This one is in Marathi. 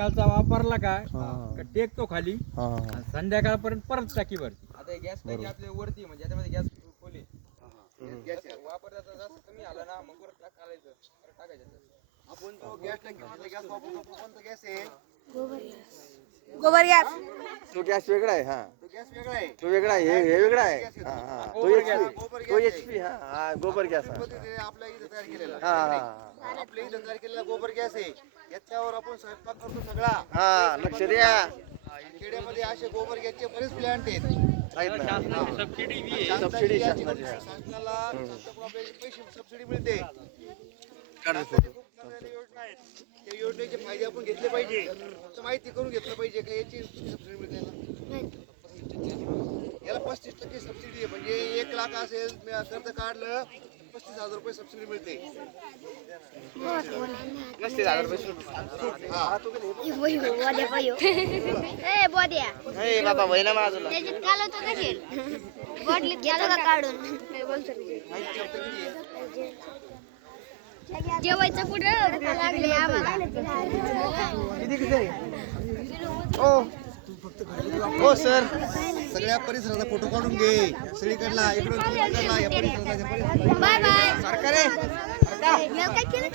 सकाळचा वापरला का हा. टेकतो खाली हा आणि संध्याकाळपर्यंत परत टाकीवरती. आता गॅस टाकी आपल्या वरती म्हणजे याच्यामध्ये गॅस खोली वापर जास्त कमी आला ना मग परत टाकायचं परत टाकायचं. आपण जो गॅस टाकीमधला गॅस वापरतो तो कोणता गॅस आहे? गोबर गॅस. तो गॅस वेगळा आहे. हा तो गॅस वेगळा आहे. तो वेगळा आहे. हे वेगळा आहे. हा हा तो गोबर HP तो गॅस HP हा हा गोबर गॅस हा पद्धतीने आपल्या इथं तयार केलेला हा हा आपल्या इथं तयार केलेला गोबर गॅस आहे. याच्यावर आपण स्वयंपाक करतो सगळा. हा लक्ष द्या. खेड्यामध्ये असे गोबर गॅसचे बरेच प्लांट आहेत. आहेत ना सबसिडी बी आहे. सबसिडी शासनाची आहे. शासनाला आपल्याला पैसे सबसिडी मिळते. काढा शासनाची खूप चांगल्या योजना आहेत. त्या योजनेचे फायदे आपण घेतले पाहिजे. तर माहिती करून घेतलं पाहिजे का याची किती सबसिडी मिळते याला 35% सबसिडी आहे. म्हणजे 1 लाख असेल कर्ज काढलं 35,000 रुपये सबसिडी मिळते. 35,000 रुपये हा ए बोद्या. हे बाबा वहिना बाजूला त्याच्यात कालवतो कशी बॉटलीत घेतो का काढून. जेवायचं कुठं लागले आम्हाला. हो सर सगळ्या परिसराचा फोटो काढून घे. सगळीकडला इकडून या परिसराचा बाय बाय. सरकार आहे काय केलं